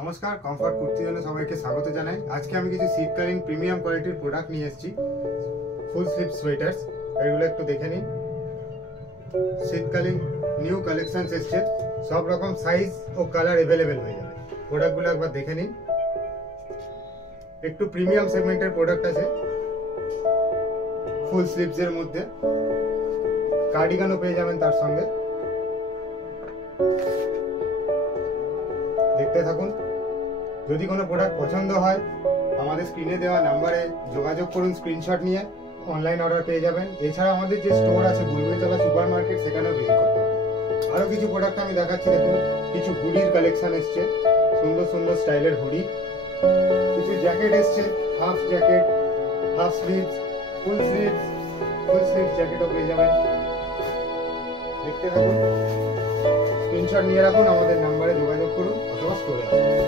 নমস্কার, কমফর্ট কুর্তি জন্য সবাইকে স্বাগত জানাই। আজকে আমি কিছু শীতকালীন প্রিমিয়াম কোয়ালিটির প্রোডাক্ট নিয়ে এসেছি, ফুল স্লিভ সোয়েটার্স। এগুলো একটু দেখে নিন। শীতকালীন নিউ কালেকশনস এসছে, সব রকম সাইজ ও কালার অ্যাভেলেবেল হয়ে যাবে। প্রোডাক্টগুলো একবার দেখে নিন। একটু প্রিমিয়াম সেগমেন্টের প্রোডাক্ট আছে, ফুল স্লিভস এর মধ্যে কার্ডিগানও পেয়ে যাবেন তার সঙ্গে। দেখতে থাকুন। যদি কোনো প্রোডাক্ট পছন্দ হয় আমাদের স্ক্রিনে দেওয়া নাম্বারে যোগাযোগ করুন, স্ক্রিনশট নিয়ে অনলাইন অর্ডার পেয়ে যাবেন। এছাড়া আমাদের যে স্টোর আছে বুলবুলিতলা সুপার মার্কেট, সেখানেও ভিজিট করতে পারেন। আরও কিছু প্রোডাক্ট আমি দেখাচ্ছি, দেখুন। কিছু হুডির কালেকশন এসছে, সুন্দর সুন্দর স্টাইলের হুডি। কিছু জ্যাকেট এসছে, half jacket, half sleeves, full sleeves জ্যাকেটও পেয়ে যাবেন। দেখতে থাকুন, স্ক্রিনশট নিয়ে রাখুন, আমাদের নাম্বারে যোগাযোগ করুন অথবা স্টোরে আসুন।